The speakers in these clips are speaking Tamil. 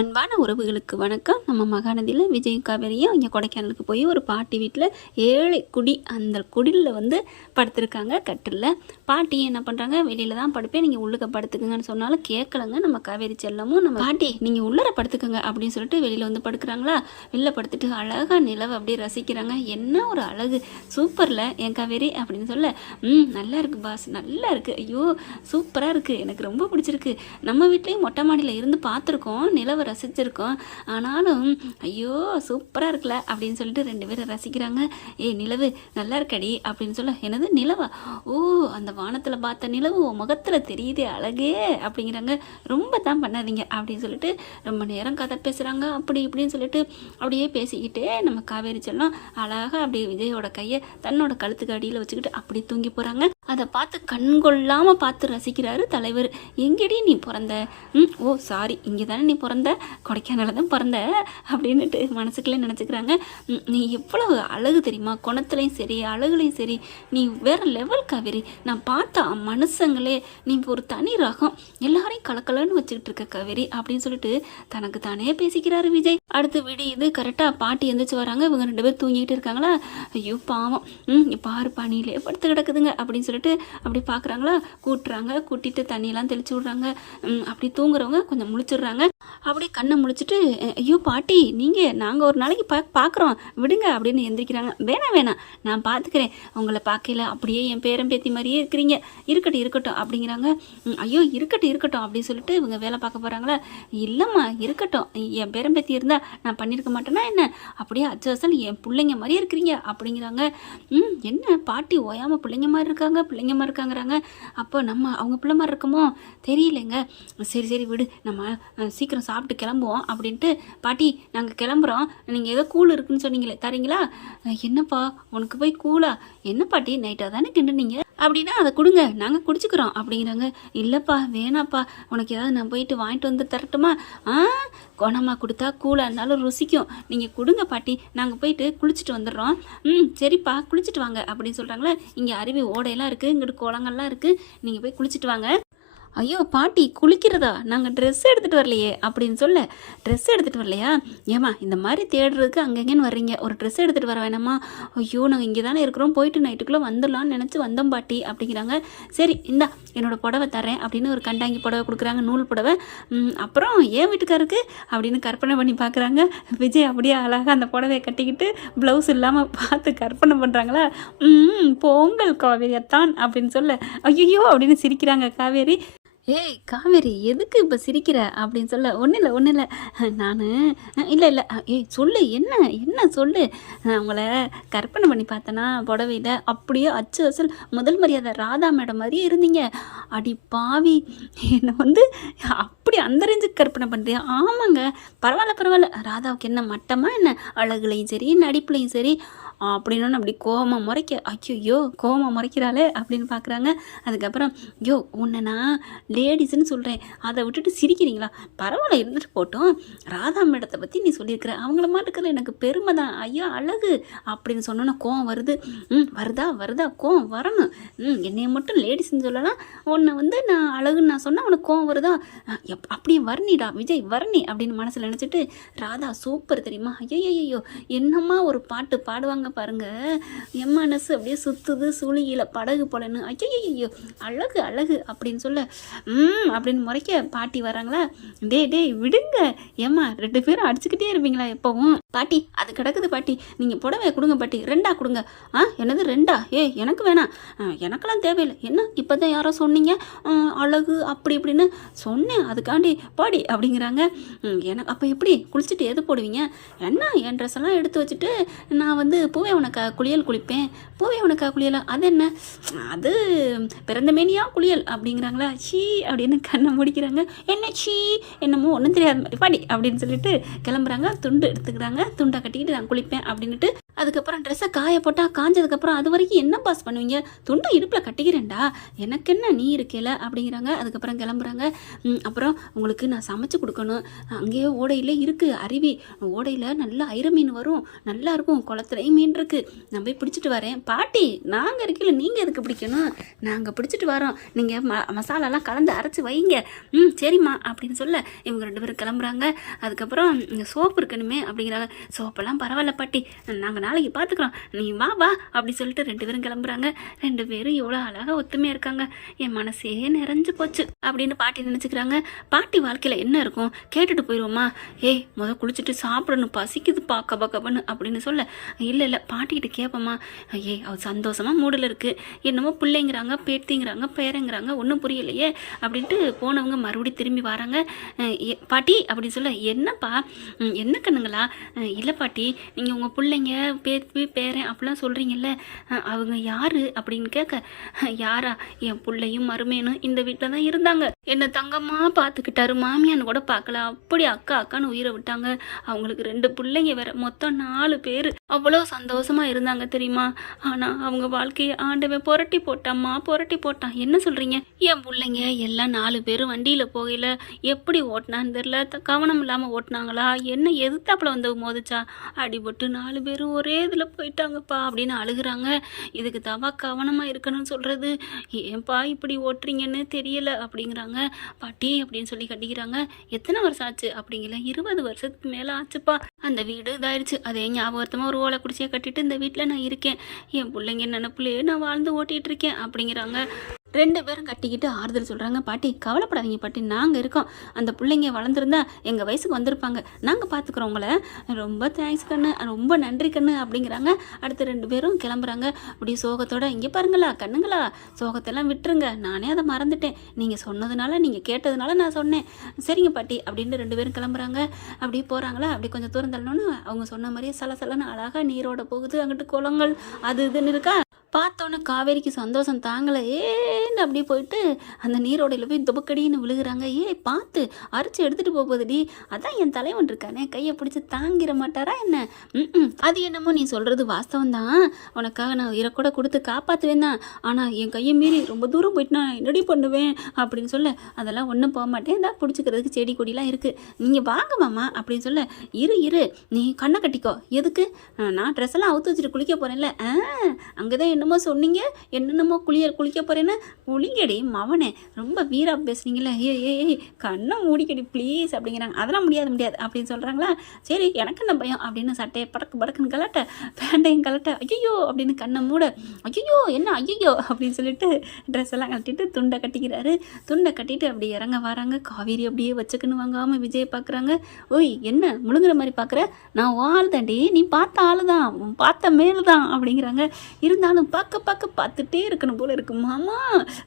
அன்பான உறவுகளுக்கு வணக்கம். நம்ம மகாநதியில் விஜய் காவேரியும் இங்கே கொடைக்கானலுக்கு போய் ஒரு பாட்டி வீட்டில் ஏழை குடி அந்த குடிலில் வந்து படுத்திருக்காங்க. கட்டில் பாட்டி என்ன பண்ணுறாங்க, வெளியில் தான் படுப்பேன், நீங்கள் உள்ளுக்க படுத்துக்குங்கன்னு சொன்னாலும் கேட்கலங்க. நம்ம காவேரி செல்லமும் நம்ம பாட்டி நீங்கள் உள்ளர படுத்துக்குங்க அப்படின்னு சொல்லிட்டு வெளியில் வந்து படுக்கிறாங்களா. வெளில படுத்துட்டு அழகாக நிலவை அப்படியே ரசிக்கிறாங்க. என்ன ஒரு அழகு, சூப்பரில் என் காவேரி அப்படின்னு சொல்ல, நல்லா இருக்குது பாஸ், நல்லா இருக்குது, ஐயோ சூப்பராக இருக்குது, எனக்கு ரொம்ப பிடிச்சிருக்கு. நம்ம வீட்லேயும் மொட்டை மாடியில் இருந்து பார்த்துருக்கோம், நிலவை ரசிச்சிருக்கோம், ஆனாலும் ஐயோ சூப்பராக இருக்குல்ல அப்படின்னு சொல்லிட்டு ரெண்டு பேரும் ரசிக்கிறாங்க. நிலவு நல்லா இருக்கடி அப்படின்னு சொல்ல, என்னது நிலவா, ஓ அந்த வானத்தில் பார்த்த நிலவு முகத்தில் தெரியுதே அழகே அப்படிங்கிறாங்க. ரொம்ப தான் பண்ணாதீங்க அப்படின்னு சொல்லிட்டு ரொம்ப நேரம் கதை பேசுகிறாங்க. அப்படி இப்படின்னு சொல்லிட்டு அப்படியே பேசிக்கிட்டே நம்ம காவேரி செல்லம் அழகாக அப்படியே விஜயோட கையை தன்னோட கழுத்துக்கு அடியில் வச்சுக்கிட்டு அப்படி தூங்கி போகிறாங்க. அதை பார்த்து கண்கொள்ளாமல் பார்த்து ரசிக்கிறாரு தலைவர். எங்கடி நீ பிறந்த, ஓ சாரி இங்கே தானே நீ பிறந்த, கொடைக்கானலில் தான் பிறந்த அப்படின்னுட்டு மனசுக்குள்ளே நினச்சிக்கிறாங்க. நீ எவ்வளவு அழகு தெரியுமா, குணத்துலையும் சரி அழகுலையும் சரி நீ வேற லெவல் காவேரி. நான் பார்த்தா மனுஷங்களே நீ ஒரு தனி ரகம், எல்லாரையும் கலக்கலன்னு வச்சுக்கிட்டு இருக்க காவேரி அப்படின்னு சொல்லிட்டு தனக்கு தானே பேசிக்கிறாரு விஜய். அடுத்து விடியுது, கரெக்டாக பாட்டி எந்திரிச்சு வராங்க. இவங்க ரெண்டு பேர் தூங்கிட்டு இருக்காங்களா. ஐயோ பாவம், பாரு பனியிலே படுத்து கிடக்குதுங்க அப்படின்னு சொல்லிட்டு அப்படி பார்க்குறாங்களா. கூட்டிட்டு தண்ணியெல்லாம் தெளிச்சு விட்றாங்க. அப்படி தூங்குறவங்க கொஞ்சம் முழிச்சிடுறாங்க. அப்படி கண்ணை முழிச்சிட்டு, ஐயோ பாட்டி நாங்கள் ஒரு நாளைக்கு பார்க்குறோம் விடுங்க அப்படின்னு எந்திரிக்கிறாங்க. வேணாம் நான் பார்த்துக்கிறேன், உங்களை பார்க்கல அப்படியே என் பேரன் பேத்தி மாதிரியே இருக்கிறீங்க, இருக்கட்டும் அப்படிங்கிறாங்க. ஐயோ இருக்கட்டும் அப்படின்னு சொல்லிட்டு இவங்க வேலை பார்க்க போகிறாங்களா. இல்லைம்மா இருக்கட்டும், என் பேரன் பேத்தி இருந்தால் நான் பண்ணியிருக்க மாட்டேன்னா என்ன, அப்படியே அச்சல் என் பிள்ளைங்க மாதிரியே இருக்கிறீங்க அப்படிங்கிறாங்க. என்ன பாட்டி ஓயாமல் பிள்ளைங்க மாதிரி இருக்காங்கிறாங்க. அப்போ நம்ம அவங்க பிள்ளை மாதிரி இருக்கமோ தெரியலைங்க. சரி விடு, நம்ம சீக்கிரம் சாப்பிட்டு கிளம்புவோம் அப்படின்ட்டு, பாட்டி நாங்கள் கிளம்புறோம், நீங்கள் ஏதோ கூழ் இருக்குன்னு சொன்னீங்களே தரீங்களா. என்னப்பா உனக்கு போய் கூழா, என்ன பாட்டி நைட்டாக தானே கிண்டுனீங்க, அப்படின்னா அதை கொடுங்க நாங்கள் குடிச்சுக்கிறோம் அப்படிங்கிறாங்க. இல்லைப்பா வேணாப்பா, உனக்கு ஏதாவது நான் போயிட்டு வாங்கிட்டு வந்து தரட்டுமா. குணமாக கொடுத்தா கூழாக இருந்தாலும் ருசிக்கும், நீங்கள் கொடுங்க பாட்டி, நாங்கள் போயிட்டு குளிச்சுட்டு வந்துடுறோம். சரிப்பா குளிச்சுட்டு வாங்க அப்படின்னு சொல்கிறாங்களே. இங்கே அருவி ஓடையெல்லாம் இருக்குது, இங்கிட்டு குளங்கள்லாம் இருக்குது, நீங்கள் போய் குளிச்சுட்டு வாங்க. ஐயோ பாட்டி குளிக்கிறதா, நாங்கள் ட்ரெஸ் எடுத்துகிட்டு வரலையே அப்படின்னு சொல்ல, ட்ரெஸ் எடுத்துகிட்டு வரலையா, ஏமா இந்த மாதிரி தேடுறதுக்கு அங்கங்கேன்னு வர்றீங்க, ஒரு ட்ரெஸ் எடுத்துகிட்டு வர வேணாமா. ஐயோ நாங்கள் இங்கே தானே இருக்கிறோம், போயிட்டு நைட்டுக்குள்ளே வந்துடலான்னு நினச்சி வந்தோம் பாட்டி அப்படிங்கிறாங்க. சரி இந்தா என்னோடய புடவை தரேன் அப்படின்னு ஒரு கண்டாங்கி புடவை கொடுக்குறாங்க, நூல் புடவை. அப்புறம் ஏன் வீட்டுக்காருக்கு அப்படின்னு கற்பனை பண்ணி பார்க்குறாங்க. விஜய் அப்படியே அழகாக அந்த புடவையை கட்டிக்கிட்டு ப்ளவுஸ் இல்லாமல் பார்த்து கற்பனை பண்ணுறாங்களா. பொங்கல் காவேரியத்தான் அப்படின்னு சொல்ல, ஐயோ அப்படின்னு சிரிக்கிறாங்க காவேரி. ஏய் காவேரி எதுக்கு இப்போ சிரிக்கிற அப்படின்னு சொல்ல, ஒன்றும் இல்லை நான் இல்லை ஏய் சொல்லு என்ன சொல்லு, உங்களை கற்பனை பண்ணி பார்த்தேன்னா புடவையில் அப்படியே அசல் முதல் மரியாதை ராதா மேடம் மாதிரியே இருந்தீங்க. அடி பாவி, என்னை வந்து அப்படி அந்த ரேஞ்சுக்கு கற்பனை பண்ணுறியா. ஆமாங்க பரவாயில்ல, ராதாவுக்கு என்ன மட்டமா என்ன, அழகுலையும் சரி நடிப்புலையும் சரி அப்படின்னு அப்படி கோவமாக முறைக்க, ஐயோ கோவமாக முறைக்கிறாளே அப்படின்னு பார்க்குறாங்க. அதுக்கப்புறம் ஐயோ உன்னை நான் லேடிஸ்ன்னு சொல்கிறேன், அதை விட்டுட்டு சிரிக்கிறீங்களா, பரவாயில்ல இருந்துட்டு போட்டோம், ராதா மேடத்தை பற்றி நீ சொல்லியிருக்கிற, அவங்கள மாட்டுக்கிற எனக்கு பெருமை தான், ஐயோ அழகு அப்படின்னு சொன்னோன்னா கோவம் வருது. வருதா கோவம் வரணும். என்னைய மட்டும் லேடிஸ்ன்னு சொல்லலாம், உன்னை வந்து நான் அழகுன்னு நான் சொன்னால் உனக்கு கோவம் வருதா, அப்படியே வர்ணிடா விஜய் வர்ணி அப்படின்னு மனசில் நினச்சிட்டு, ராதா சூப்பர் தெரியுமா, ஐயோ என்னம்மா ஒரு பாட்டு பாடுவாங்க பாருங்க, என் மனசு அப்படியே சுத்துது சுழியில படகு போலன்னு, ஐயோ அழகு அப்படின்னு சொல்ல, அப்படின்னு முறைக்க பாட்டி வராங்களா. டேய் விடுங்க, ஏம்மா ரெண்டு பேரும் அடிச்சுக்கிட்டே இருப்பீங்களா எப்பவும், பாட்டி அது கிடக்குது பாட்டி, நீங்கள் புடவை கொடுங்க பாட்டி, 2 கொடுங்க. என்னது 2? எனக்கு வேணாம், எனக்கெல்லாம் தேவையில்லை. என்ன இப்போ தான் யாரோ சொன்னீங்க அழகு அப்படி இப்படின்னு சொன்னேன், அதுக்காண்டி பாடி அப்படிங்கிறாங்க. எனக்கு அப்போ எப்படி குளிச்சுட்டு எது போடுவீங்க, என்ன என் ட்ரெஸ் எல்லாம் எடுத்து வச்சுட்டு நான் வந்து பூவே உனக்கா குளியல் குளிப்பேன், பூவே உனக்கா குளியலா, அது என்ன, அது பிறந்த மேனியா குளியல் அப்படிங்கிறாங்களா. சீ அப்படின்னு கண்ணை முடிக்கிறாங்க. என்ன சீ என்னமோ ஒன்றும் தெரியாத மாதிரி பாடி அப்படின்னு சொல்லிட்டு கிளம்புறாங்க. துண்டு எடுத்துக்கிறாங்க, துண்டை கட்டிக்கிட்டு நான் குளிப்பேன் அப்படின்ட்டு அதுக்கப்புறம் ட்ரெஸ்ஸை காய போட்டால் காஞ்சதுக்கப்புறம் அது வரைக்கும் என்ன பாஸ் பண்ணுவீங்க, துண்டு இடுப்பில் கட்டிக்கிறேன்டா, எனக்கு என்ன நீ இருக்கல அப்படிங்கிறாங்க. அதுக்கப்புறம் கிளம்புறாங்க. அப்புறம் உங்களுக்கு நான் சமைச்சு கொடுக்கணும், அங்கேயே ஓடையில் இருக்குது அருவி, ஓடையில் நல்லா ஐர மீன் வரும், நல்லா இருக்கும், குளத்துலையும் மீன் இருக்குது, நான் போய் பிடிச்சிட்டு வரேன். பாட்டி நாங்கள் இருக்கல, நீங்கள் எதுக்கு பிடிக்கணும், நாங்கள் பிடிச்சிட்டு வரோம், நீங்கள் மசாலாலாம் கலந்து அரைச்சி வைங்க. சரிம்மா அப்படின்னு சொல்ல இவங்க 2 பேரும் கிளம்புறாங்க. அதுக்கப்புறம் சோப்பு இருக்கணுமே அப்படிங்கிறாங்க. சோப்பெல்லாம் பரவாயில்ல பாட்டி, நாங்கள் நாளைக்கு பார்த்துக்குறோம், நீ வா வா அப்படி சொல்லிட்டு 2 பேரும் கிளம்புறாங்க. 2 பேரும் எவ்வளோ அழகாக ஒத்துமையாக இருக்காங்க, என் மனசே நிறைஞ்சு போச்சு அப்படின்னு பாட்டி நினச்சிக்கிறாங்க. பாட்டி வாழ்க்கையில் என்ன இருக்கும் கேட்டுட்டு போயிடுவோமா, ஏய் குளிச்சுட்டு சாப்பிடணும், பசிக்குதுப்பா கபன்னு அப்படின்னு சொல்ல, இல்லை பாட்டிக்கிட்ட கேட்போமா, ஏய் அவள் சந்தோஷமாக மூடில் இருக்குது, என்னமோ பிள்ளைங்கிறாங்க பேத்திங்கிறாங்க பேரங்கிறாங்க ஒன்றும் புரியலையே அப்படின்ட்டு போனவங்க மறுபடியும் திரும்பி வராங்க. பாட்டி அப்படின்னு சொல்ல, என்னப்பா என்ன கண்ணுங்களா, இல்லை பாட்டி நீங்கள் உங்கள் பிள்ளைங்க பேத்தி பேரன் அப்படிலாம் சொல்கிறீங்கல்ல, அவங்க யார் அப்படின்னு கேட்க, யாரா, என் பிள்ளையும் மருமேனும் இந்த வீட்டில் தான் இருந்தாங்க, என்னை தங்கமாக பார்த்துக்கிட்டாரு, மாமியான்னு கூட பார்க்கல, அப்படி அக்கா அக்கான்னு உயிரை விட்டாங்க, அவங்களுக்கு 2 பிள்ளைங்க வேற, மொத்தம் 4 பேர், அவ்வளோ சந்தோஷமாக இருந்தாங்க தெரியுமா, ஆனால் அவங்க வாழ்க்கையை ஆண்டவன் புரட்டி போட்டான். என்ன சொல்கிறீங்க, என் பிள்ளைங்க எல்லாம் 4 பேரும் வண்டியில் போகையில் எப்படி ஓட்டினான்னு தெரில, கவனம் இல்லாமல் ஓட்டினாங்களா, என்ன எதிர்த்தாப்புல வந்து மோதிச்சா, அடிபட்டு 4 பேரும் ஒரே இதில் போயிட்டாங்கப்பா அப்படின்னு அழுகுறாங்க. இதுக்கு தவா கவனமாக இருக்கணும்னு சொல்கிறது, ஏன்பா இப்படி ஓட்டுறீங்கன்னு தெரியல அப்படிங்கிறாங்க. பாட்டி அப்படின்னு சொல்லி கட்டிக்கிறாங்க. எத்தனை வருஷம் ஆச்சு அப்படிங்கல, 20 வருஷத்துக்கு மேலே ஆச்சுப்பா, அந்த வீடு இதாயிடுச்சு, அதே ஞாபகத்தமாக ஒரு ஓலை குடிசையை கட்டிட்டு இந்த வீட்டில் நான் இருக்கேன், என் பிள்ளைங்க நினப்புலையே நான் வாழ்ந்து ஓட்டிகிட்டு இருக்கேன் அப்படிங்கிறாங்க. 2 பேரும் கட்டிக்கிட்டு ஆறுதல் சொல்கிறாங்க. பாட்டி கவலைப்படாதீங்க பாட்டி, நாங்கள் இருக்கோம், அந்த பிள்ளைங்க வளர்ந்துருந்தா எங்கள் வயசுக்கு வந்திருப்பாங்க, நாங்கள் பார்த்துக்குறோம் உங்களை, ரொம்ப தேங்க்ஸ் கண்ணு, ரொம்ப நன்றி கண்ணு அப்படிங்கிறாங்க. அடுத்து 2 பேரும் கிளம்புறாங்க. அப்படி சோகத்தோட, இங்கே பாருங்களா கண்ணுங்களா, சோகத்தெல்லாம் விட்டுருங்க, நானே அதை மறந்துட்டேன், நீங்கள் சொன்னதுனால நீங்கள் கேட்டதுனால நான் சொன்னேன், சரிங்க பாட்டி அப்படின்ட்டு 2 பேரும் கிளம்புறாங்க. அப்படியே போகிறாங்களா, அப்படி கொஞ்சம் தூரம் தள்ளணும்னு அவங்க சொன்ன மாதிரியே சலசலன்னு அழகாக நீரோட போகுது, அங்கிட்டு குளங்கள் அது இதுன்னு இருக்கா. பார்த்தோன்னே காவேரிக்கு சந்தோஷம் தாங்கலை, ஏன்னு அப்படியே போயிட்டு அந்த நீரோடையில் போய் துபக்கடின்னு விழுகிறாங்க. பார்த்து அரிச்சு எடுத்துகிட்டு போகுதுடி, அதான் என் தலைவன் இருக்கானே, கையை பிடிச்சி தாங்கிட மாட்டாரா என்ன, அது என்னமோ நீ சொல்கிறது வாஸ்தவம் தான், உனக்காக நான் உயிரை கூட கொடுத்து காப்பாற்றுவேன் தான், ஆனால் என் கையை மீறி ரொம்ப தூரம் போயிட்டு நான் என்னடி பண்ணுவேன் அப்படின்னு சொல்ல, அதெல்லாம் ஒன்றும் போக மாட்டேன், தான் பிடிச்சிக்கிறதுக்கு செடி கொடிலாம் இருக்குது, நீங்கள் வாங்க மாமா அப்படின்னு சொல்ல, இரு நீ கண்ணை கட்டிக்கோ, எதுக்கு, நான் ட்ரெஸ் எல்லாம் அவுத்து வச்சுட்டு குளிக்க போகிறேன்ல, அங்கே தான் என்னமோ சொன்னீங்க, என்னென்னமோ குளிக்க போகிறேன்னா, குளிங்கடி மவனே, ரொம்ப வீரா பேசுனீங்களே, ஏய் கண்ணை மூடிக்கடி ப்ளீஸ் அப்படிங்கிறாங்க. அதெல்லாம் முடியாது அப்படின்னு சொல்கிறாங்களா. சரி எனக்கு என்ன பயம் அப்படின்னு சட்டையை படக்குன்னு கலட்ட, பேண்டையும் கலட்ட, ஐயோ அப்படின்னு கண்ணை மூட, ஐயோ என்ன ஐயோ அப்படின்னு சொல்லிட்டு ட்ரெஸ் எல்லாம் கட்டிட்டு துண்டை கட்டிக்கிறாரு. துண்டை கட்டிட்டு அப்படி இறங்க வராங்க. காவேரி அப்படியே வச்சுக்குன்னு வாங்காமல் விஜயை பார்க்குறாங்க. ஓய் என்ன முழுங்குற மாதிரி பார்க்குற, நான் ஆள் தாண்டி, நீ பார்த்த ஆள் தான், பார்த்த மேல் தான் அப்படிங்கிறாங்க. இருந்தாலும் பார்த்துட்டே இருக்கணும் போல இருக்கு மாமா,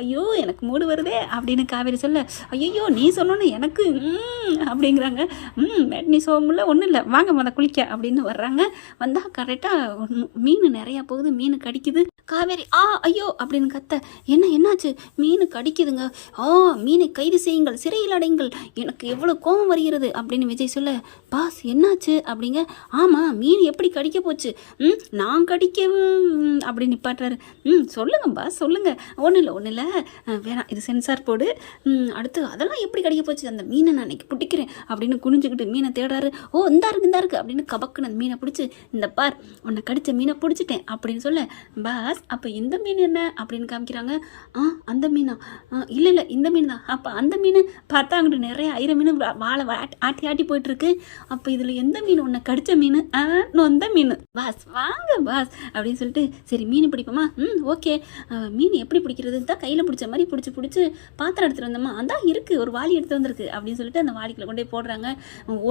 ஐயோ எனக்கு மூடு வருதே அப்படின்னு காவேரி சொல்ல, ஐயோ நீ சொன்னோன்னு எனக்கு அப்படிங்கிறாங்க. நீ சோகமில்ல ஒன்றும் இல்லை, வாங்க குளிக்க அப்படின்னு வர்றாங்க. வந்தால் கரெக்டாக மீன் நிறையா போகுது, மீன் கடிக்குது. காவேரி ஐயோ அப்படின்னு கத்த, என்னாச்சு, மீன் கடிக்குதுங்க, மீனை கைது செய்யுங்கள், சிறையில் அடையுங்கள், எனக்கு எவ்வளோ கோபம் வருகிறது அப்படின்னு விஜய் சொல்ல, பாஸ் என்னாச்சு அப்படிங்க, ஆமாம் மீன் எப்படி கடிக்க போச்சு, நான் கடிக்க அப்படின்னு நிப்பாட்டுறாரு. சொல்லுங்க பாஸ் சொல்லுங்கள், ஒன்றும் இல்லை வேணாம், இது சென்சார் போடு, அடுத்து அதெல்லாம் எப்படி கடிக்க போச்சு, அந்த மீனை நான் அன்றைக்கி பிடிக்கிறேன் அப்படின்னு குனிஞ்சுக்கிட்டு மீனை தேடுறாரு. இந்தா இருக்கு அப்படின்னு கபக்குன்னு அந்த மீனை பிடிச்சி, இந்த பார் உன்னை கடித்த மீனை பிடிச்சிட்டேன் அப்படின்னு சொல்ல, பாஸ் அப்போ இந்த மீன் என்ன அப்படின்னு காமிக்கிறாங்க. அந்த மீனா, இல்லை இந்த மீன் தான், அப்போ அந்த மீன் பார்த்தா அங்கிட்டு நிறைய ஐர மீன் வாழை ஆட்டி போயிட்டுருக்கு, அப்போ இதில் எந்த மீன் உன்னை கடித்த மீன், நொந்த மீன், பாஸ் வாங்க பாஸ் அப்படின்னு சொல்லிட்டு, சரி மீன் பிடிப்போமா, ஓகே, மீன் எப்படி பிடிக்கிறது தான், கையில் பிடிச்ச மாதிரி பிடிச்சி பாத்திரம் எடுத்துகிட்டு வந்தோமா, அதான் இருக்குது ஒரு வாளி எடுத்து வந்திருக்கு அப்படின்னு சொல்லிட்டு அந்த வாளிக்குள்ள கொண்டே போடுறாங்க.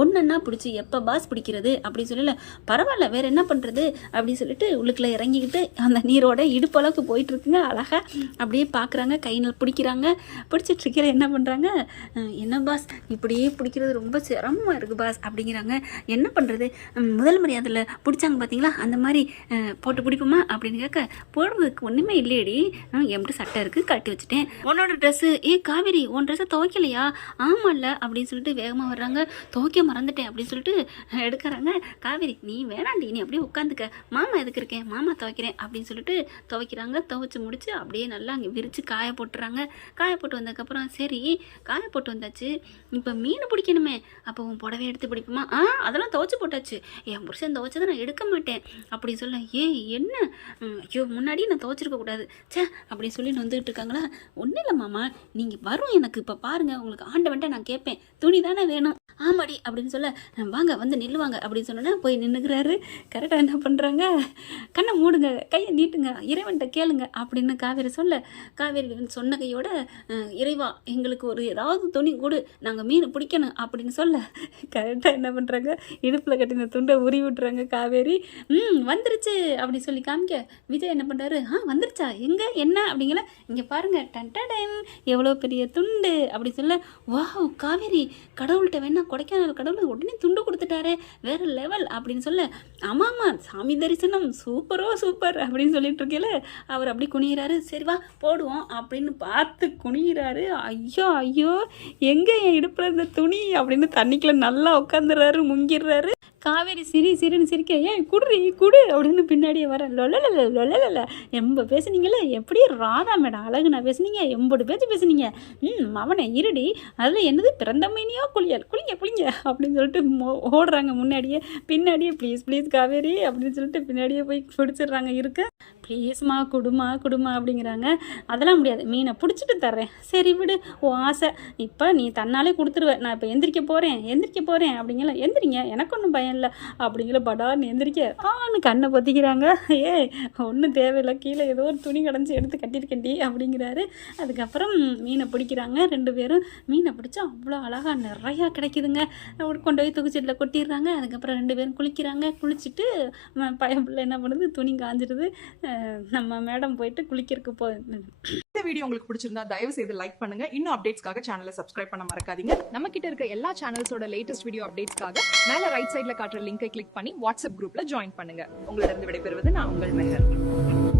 ஒன்றுன்னா பிடிச்சி எப்போ பாஸ் பிடிக்கிறது அப்படின்னு சொல்லல, பரவாயில்ல வேறு என்ன பண்ணுறது அப்படின்னு சொல்லிட்டு உள்ளுக்குள்ளே இறங்கிக்கிட்டு அந்த நீரோட இடுப்போட இடுப்பளவுக்கு போயிட்டுருக்குங்க. அழகாக அப்படியே பார்க்குறாங்க, கையில் பிடிக்கிறாங்க. பிடிச்சிட்ருக்கிற என்ன பண்ணுறாங்க, என்ன பாஸ் இப்படியே பிடிக்கிறது ரொம்ப சிரமமாக இருக்குது பாஸ் அப்படிங்கிறாங்க. என்ன பண்ணுறது, முதல் மரியாதையில் பிடிச்சாங்க பார்த்தீங்களா, அந்த மாதிரி போட்டு பிடிப்போமா அப்படின்னு கேட்க, போடுறதுக்கு ஒன்றுமே இல்லையடி, எம்ட்டு சட்டை இருக்குது கட்டி வச்சுட்டேன். உன்னோட ட்ரெஸ்ஸு காவேரி உன் ட்ரெஸ்ஸை துவைக்கலையா, ஆமாம்ல அப்படின்னு சொல்லிட்டு வேகமாக வர்றாங்க. துவைக்க மறந்துட்டேன் அப்படின்னு சொல்லிட்டு எடுக்கிறாங்க. காவேரி நீ வேணாண்டி, நீ அப்படியே உட்காந்துக்க, மாமா எதுக்கு இருக்கேன், மாமா துவைக்கிறேன் அப்படின்னு சொல்லிட்டு துவைக்கிறாங்க. துவைச்சி முடிச்சு அப்படியே நல்லா அங்கே விரித்து காய போட்டுறாங்க. காய போட்டு வந்ததுக்கப்புறம் சரி காய போட்டு வந்தாச்சு, இப்போ மீன் பிடிக்கணுமே, அப்போ உன் புடவை எடுத்து பிடிப்போமா, அதெல்லாம் துவைச்சி போட்டாச்சு, என் புருஷன் துவைச்சதை நான் எடுக்க மாட்டேன் அப்படின்னு சொல்ல, என்ன ஐயோ முன்னாடி நான் துவைச்சிருக்க கூடாது சே அப்படின்னு சொல்லி வந்துக்கிட்டு இருக்காங்களா. ஒன்றும் இல்லை மாமா, நீங்கள் வரும் எனக்கு இப்போ பாருங்கள், உங்களுக்கு ஆண்டவன்ட்ட நான் கேட்பேன், துணி தானே வேணும், ஆமாடி அப்படின்னு சொல்ல, வாங்க வந்து நில்லுவாங்க அப்படின்னு சொன்னோன்னா போய் நின்றுக்கிறாரு. கரெக்டாக என்ன பண்ணுறாங்க, கண்ணை மூடுங்க, கையை நீட்டுங்க, இறைவன்கிட்ட கேளுங்க அப்படின்னு காவேரி சொல்ல, காவேரி சொன்ன கையோட இறைவா எங்களுக்கு ஒரு ஏதாவது துணி கொடு, நாங்கள் மீன் பிடிக்கணும் அப்படின்னு சொல்ல, கரெக்டாக என்ன பண்ணுறாங்க, இடுப்பில் கட்டின துண்டை உரி விட்டுறாங்க காவேரி. வந்துருச்சு அப்படின்னு சொல்லி காமிக்க, விஜய் என்ன பண்ணுறாரு, வந்துருச்சா எங்கே என்ன அப்படிங்கிற, இங்கே பாருங்கள் டன்டடைம் எவ்வளோ பெரிய துண்டு அப்படி சொல்ல, வாவ் காவேரி கடவுள்கிட்ட வேணா கொடைக்கானல் கடவுள் உடனே துண்டு கொடுத்துட்டாரே வேறு லெவல் அப்படின்னு சொல்ல, ஆமாம்மா சாமி தரிசனம் சூப்பரோ சூப்பர் அப்படின்னு சொல்லிட்டு இருக்கல, அவர் அப்படி குனிகிறாரு. சரி வா போடுவோம் அப்படின்னு பார்த்து குனிகிறாரு. ஐயோ ஐயோ எங்கே என் இடுப்பில் இருந்த துணி அப்படின்னு தண்ணிக்குள்ள நல்லா உட்காந்துறாரு, முங்கிடுறாரு. காவேரி சிரின்னு சிரிக்க, ஏன் குடு அப்படின்னு பின்னாடியே வர, லொல்லல எம்ப பேசுனீங்களே, எப்படி ராதா மேடம் அழகு நான் பேசுனீங்க, எம்போடு பேசுனீங்க, மவனை இருடி, அதில் என்னது பிறந்த மீனியோ குளிங்க அப்படின்னு சொல்லிட்டு ஓடுறாங்க. முன்னாடியே பின்னாடியே ப்ளீஸ் காவேரி அப்படின்னு சொல்லிட்டு பின்னாடியே போய் பிடிச்சிடுறாங்க. இருக்க ப்ளீஸ்மா குடுமா அப்படிங்கிறாங்க. அதெல்லாம் முடியாது, மீனை பிடிச்சிட்டு தர்றேன், சரி விடு ஓ ஆசை, இப்போ நீ தன்னாலே கொடுத்துருவேன், நான் இப்போ எந்திரிக்க போகிறேன் அப்படிங்கிற, எந்திரிங்க எனக்கு ஒன்றும் பயம் இல்லை அப்படிங்கிற, படான்னு எந்திரிக்க கண்ணை பொத்திக்கிறாங்க. ஒன்றும் தேவையில்லை, கீழே ஏதோ ஒரு துணி கடைஞ்சி எடுத்து கட்டியிருக்கேன்டி அப்படிங்கிறாரு. அதுக்கப்புறம் மீனை பிடிக்கிறாங்க. 2 பேரும் மீனை பிடிச்சா அவ்வளோ அழகாக நிறையா கிடைக்குதுங்க. கொண்டு போய் தூக்குச்சீட்டில் கொட்டிடுறாங்க. அதுக்கப்புறம் 2 பேரும் குளிக்கிறாங்க. குளிச்சுட்டு பையன் பிள்ளை என்ன பண்ணுது, துணி காஞ்சிடுது. நம்ம மேடம் போயிட்டு குளிக்கிறதுக்கு இந்த வீடியோ உங்களுக்கு பிடிச்சிருந்தா தயவு செய்து லைக் பண்ணுங்க. இன்னும் அப்டேட்ஸ்க்காக சேனலை சப்ஸ்கிரைப் பண்ண மறக்காதீங்க. நம்ம கிட்ட இருக்க எல்லா சேனல்ஸோட லேட்டஸ்ட் வீடியோ அப்டேட்ஸ்க்காக மேல ரைட் சைடுல காட்டுற லிங்கை கிளிக் பண்ணி வாட்ஸ்அப் குரூப்ல ஜாயின் பண்ணுங்க. உங்களிடம் விடைபெறுவது நான் உங்கள் மெஹர்.